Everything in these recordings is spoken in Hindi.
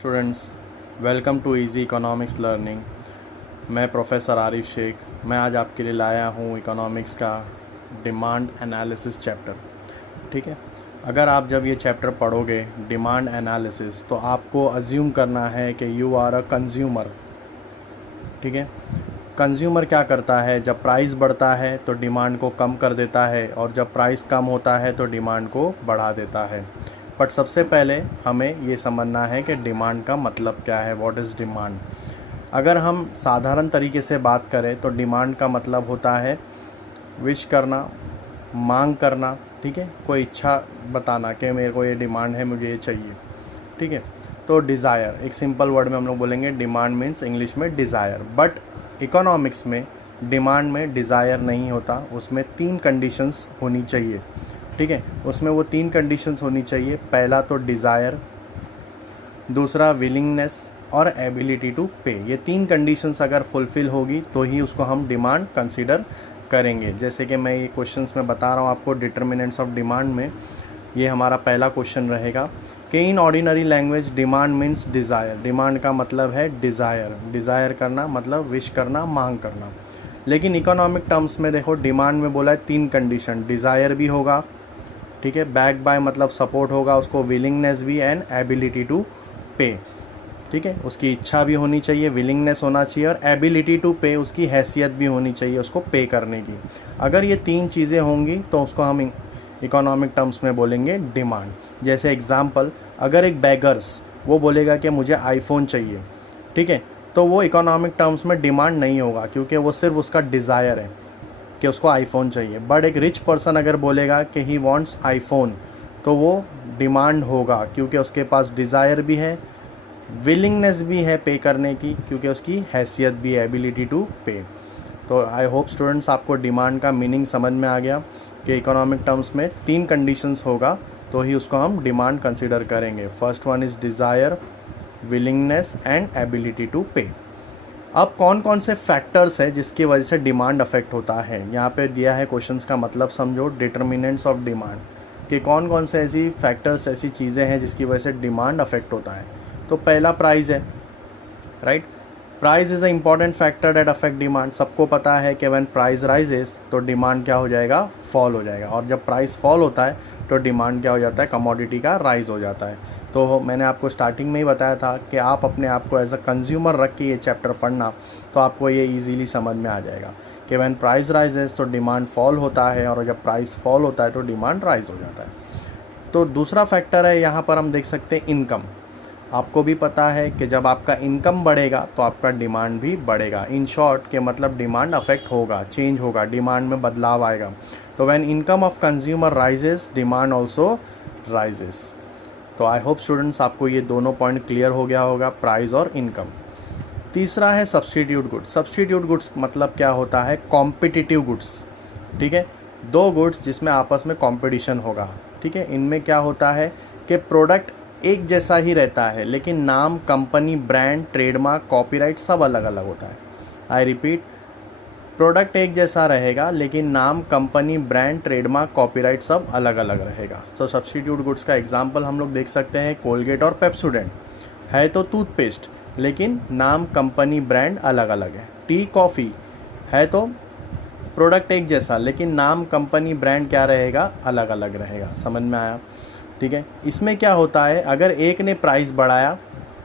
Students, welcome to easy economics learning. मैं प्रोफेसर आरिफ शेख। मैं आज आपके लिए लाया हूँ इकोनॉमिक्स का डिमांड एनालिसिस चैप्टर। ठीक है, अगर आप जब ये चैप्टर पढ़ोगे डिमांड एनालिसिस, तो आपको अज्यूम करना है कि यू आर अ कंज्यूमर। ठीक है, कंज्यूमर क्या करता है, जब प्राइस बढ़ता है तो डिमांड को कम कर देता है, और जब प्राइस कम होता है तो डिमांड को बढ़ा देता है। बट सबसे पहले हमें ये समझना है कि डिमांड का मतलब क्या है, व्हाट इज़ डिमांड। अगर हम साधारण तरीके से बात करें तो डिमांड का मतलब होता है विश करना, मांग करना। ठीक है, कोई इच्छा बताना कि मेरे को ये डिमांड है, मुझे ये चाहिए। ठीक है, तो डिज़ायर, एक सिंपल वर्ड में हम लोग बोलेंगे डिमांड मीन्स इंग्लिश में डिज़ायर। बट इकोनॉमिक्स में डिमांड में डिज़ायर नहीं होता, उसमें 3 कंडीशंस होनी चाहिए। ठीक है, उसमें वो 3 कंडीशंस होनी चाहिए। पहला तो डिज़ायर, दूसरा विलिंगनेस और एबिलिटी टू पे। ये 3 कंडीशंस अगर फुलफ़िल होगी तो ही उसको हम डिमांड कंसीडर करेंगे। जैसे कि मैं ये क्वेश्चंस में बता रहा हूँ आपको, डिटर्मिनेंट्स ऑफ डिमांड में ये हमारा पहला क्वेश्चन रहेगा कि in ordinary language demand means desire. Demand का मतलब है डिज़ायर, डिज़ायर करना मतलब विश करना, मांग करना। लेकिन इकोनॉमिक टर्म्स में देखो, डिमांड में बोला है 3 कंडीशन, डिज़ायर भी होगा, ठीक है, बैक बाय मतलब सपोर्ट होगा उसको, विलिंगनेस भी, एंड एबिलिटी टू पे। ठीक है, उसकी इच्छा भी होनी चाहिए, विलिंगनेस होना चाहिए, और एबिलिटी टू पे, उसकी हैसियत भी होनी चाहिए उसको पे करने की। अगर ये 3 चीज़ें होंगी तो उसको हम इकोनॉमिक टर्म्स में बोलेंगे डिमांड। जैसे एग्जांपल, अगर एक बेगर्स वो बोलेगा कि मुझे आईफोन चाहिए, ठीक है, तो वो इकोनॉमिक टर्म्स में डिमांड नहीं होगा, क्योंकि वो सिर्फ उसका डिज़ायर है कि उसको आईफोन चाहिए। बट एक रिच पर्सन अगर बोलेगा कि ही वांट्स आईफोन, तो वो डिमांड होगा, क्योंकि उसके पास डिज़ायर भी है, विलिंगनेस भी है पे करने की, क्योंकि उसकी हैसियत भी है, एबिलिटी टू पे। तो आई होप स्टूडेंट्स आपको डिमांड का मीनिंग समझ में आ गया कि इकोनॉमिक टर्म्स में 3 कंडीशंस होगा तो ही उसको हम डिमांड कंसीडर करेंगे। First one is desire, willingness and ability to pay. अब कौन कौन से फैक्टर्स है जिसकी वजह से डिमांड अफेक्ट होता है, यहाँ पे दिया है क्वेश्चंस का मतलब समझो, डिटर्मिनेंट्स ऑफ डिमांड, कि कौन कौन से ऐसी फैक्टर्स, ऐसी चीज़ें हैं जिसकी वजह से डिमांड अफेक्ट होता है। तो पहला प्राइस है, right. Price is a important factor that affect demand. सबको पता है कि व्हेन प्राइस राइजेस तो डिमांड क्या हो जाएगा, फॉल हो जाएगा, और जब प्राइस फॉल होता है तो डिमांड क्या हो जाता है, कमोडिटी का राइज हो जाता है। तो मैंने आपको स्टार्टिंग में ही बताया था कि आप अपने आप को एज अ कंज्यूमर रख के ये चैप्टर पढ़ना, तो आपको ये ईजीली समझ में आ जाएगा कि व्हेन प्राइस राइजेस तो डिमांड फॉल होता है, और जब प्राइस फॉल होता है तो डिमांड राइज हो जाता है। तो दूसरा फैक्टर है, यहाँ पर हम देख सकते हैं इनकम। आपको भी पता है कि जब आपका इनकम बढ़ेगा तो आपका डिमांड भी बढ़ेगा। इन शॉर्ट के मतलब डिमांड अफेक्ट होगा, चेंज होगा, डिमांड में बदलाव आएगा। तो when income of consumer rises, demand also rises. तो आई होप स्टूडेंट्स आपको ये दोनों पॉइंट क्लियर हो गया होगा, प्राइस और इनकम। तीसरा है सब्स्टिट्यूट गुड्स। सब्स्टिट्यूट गुड्स मतलब क्या होता है, कॉम्पिटिटिव गुड्स। ठीक है, 2 गुड्स जिसमें आपस में कॉम्पिटिशन होगा। ठीक है, इनमें क्या होता है कि प्रोडक्ट एक जैसा ही रहता है, लेकिन नाम, कंपनी, ब्रांड, ट्रेडमार्क, कॉपीराइट सब अलग अलग होता है। आई रिपीट, प्रोडक्ट एक जैसा रहेगा लेकिन नाम, कंपनी, ब्रांड, ट्रेडमार्क, कॉपीराइट सब अलग अलग रहेगा। सो सब्स्टिट्यूट गुड्स का एग्जांपल हम लोग देख सकते हैं, कोलगेट और पेप्सोडेंट है तो टूथपेस्ट, लेकिन नाम, कंपनी, ब्रांड अलग अलग है। टी, कॉफ़ी है तो प्रोडक्ट एक जैसा, लेकिन नाम, कंपनी, ब्रांड क्या रहेगा, अलग अलग रहेगा। समझ में आया? ठीक है, इसमें क्या होता है, अगर एक ने प्राइस बढ़ाया,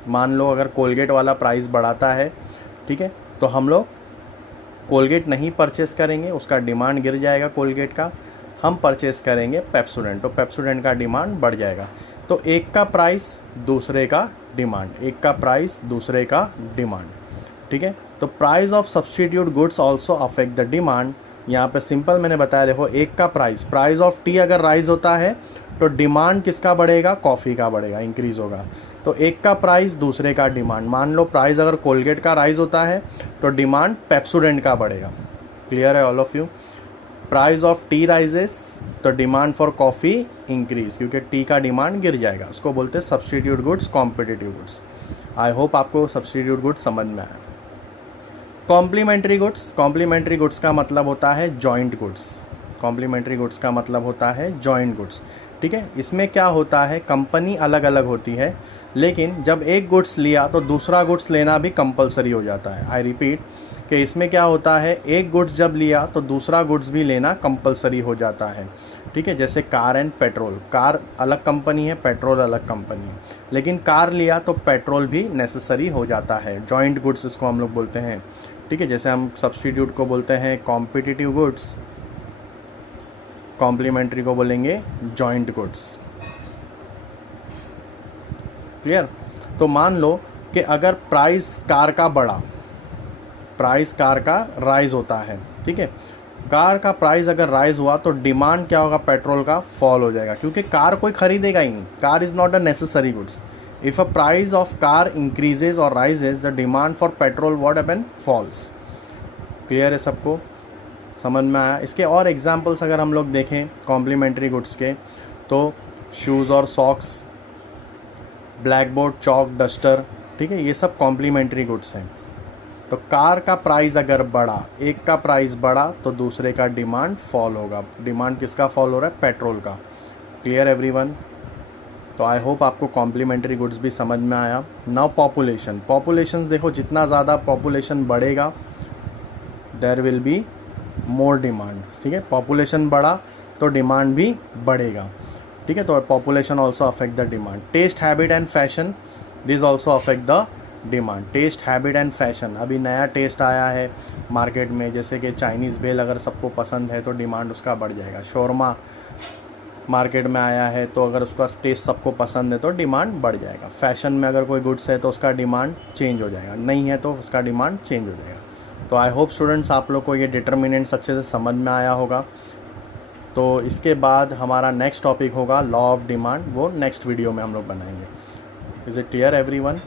मान लो अगर कोलगेट वाला प्राइस बढ़ाता है, ठीक है, तो हम लोग कोलगेट नहीं परचेस करेंगे, उसका डिमांड गिर जाएगा कोलगेट का, हम परचेस करेंगे पेप्सोडेंट, तो पेप्सोडेंट का डिमांड बढ़ जाएगा। तो एक का प्राइस दूसरे का डिमांड, एक का प्राइस दूसरे का डिमांड। ठीक है, तो price of substitute goods also affect the demand. यहाँ पे सिंपल मैंने बताया, देखो एक का प्राइस ऑफ टी अगर राइज होता है तो डिमांड किसका बढ़ेगा, कॉफ़ी का बढ़ेगा, इंक्रीज़ होगा। तो एक का प्राइस दूसरे का डिमांड, मान लो प्राइस अगर कोलगेट का राइज होता है तो डिमांड पेप्सोडेंट का बढ़ेगा। क्लियर है all of you? Price of T rises तो डिमांड फॉर कॉफ़ी इंक्रीज, क्योंकि टी का डिमांड गिर जाएगा। उसको बोलते हैं substitute goods, competitive goods. I hope आपको सब्स्टिट्यूट गुड्स समझ में आया। कॉम्प्लीमेंट्री गुड्स, कॉम्प्लीमेंट्री गुड्स का मतलब होता है जॉइंट गुड्स। कॉम्प्लीमेंट्री गुड्स का मतलब होता है जॉइंट गुड्स। ठीक है, इसमें क्या होता है, कंपनी अलग अलग होती है, लेकिन जब एक गुड्स लिया तो दूसरा गुड्स लेना भी कंपलसरी हो जाता है। आई रिपीट कि इसमें क्या होता है, एक गुड्स जब लिया तो दूसरा गुड्स भी लेना कंपलसरी हो जाता है। ठीक है, जैसे कार एंड पेट्रोल, कार अलग कंपनी है, पेट्रोल अलग कंपनी है, लेकिन कार लिया तो पेट्रोल भी नेसेसरी हो जाता है। जॉइंट गुड्स इसको हम लोग बोलते हैं। ठीक है, जैसे हम सब्स्टिट्यूट को बोलते हैं कॉम्पिटिटिव गुड्स, कॉम्प्लीमेंट्री को बोलेंगे जॉइंट गुड्स। क्लियर? तो मान लो कि अगर प्राइस कार का बढ़ा, प्राइस कार का राइज होता है। ठीक है, कार का प्राइस अगर राइज हुआ तो डिमांड क्या होगा, पेट्रोल का फॉल हो जाएगा, क्योंकि कार कोई खरीदेगा ही नहीं। Car is not a necessary goods. If a price of car increases और rises, the demand for petrol what happen, falls. Clear है सबको, समझ में आया? इसके और एग्जांपल्स अगर हम लोग देखें कॉम्प्लीमेंट्री गुड्स के, तो शूज़ और socks, black board, chalk, duster. ठीक है, ये सब कॉम्प्लीमेंट्री गुड्स हैं। तो कार का प्राइस अगर बढ़ा, एक का प्राइस बढ़ा तो दूसरे का डिमांड फॉल होगा। डिमांड किसका फॉल हो रहा है, पेट्रोल का। Clear everyone? तो आई होप आपको कॉम्प्लीमेंट्री गुड्स भी समझ में आया। नाउ पॉपुलेशन, पॉपुलेशन देखो, जितना ज़्यादा पॉपुलेशन बढ़ेगा there will be more demand. ठीक है, पॉपुलेशन बढ़ा तो डिमांड भी बढ़ेगा। ठीक है, तो population also affect the demand. Taste, habit and fashion, this also affect the demand. Taste, habit and fashion, अभी नया टेस्ट आया है मार्केट में, जैसे कि चाइनीज़ भेल अगर सबको पसंद है तो डिमांड उसका बढ़ जाएगा। शोरमा मार्केट में आया है तो अगर उसका टेस्ट सबको पसंद है तो डिमांड बढ़ जाएगा। फैशन में अगर कोई गुड्स है तो उसका डिमांड चेंज हो जाएगा, नहीं है तो उसका डिमांड चेंज हो जाएगा। तो आई होप स्टूडेंट्स आप लोग को ये डिटर्मिनेंट्स अच्छे से समझ में आया होगा। तो इसके बाद हमारा नेक्स्ट टॉपिक होगा लॉ ऑफ डिमांड, वो नेक्स्ट वीडियो में हम लोग बनाएंगे। Is it clear everyone?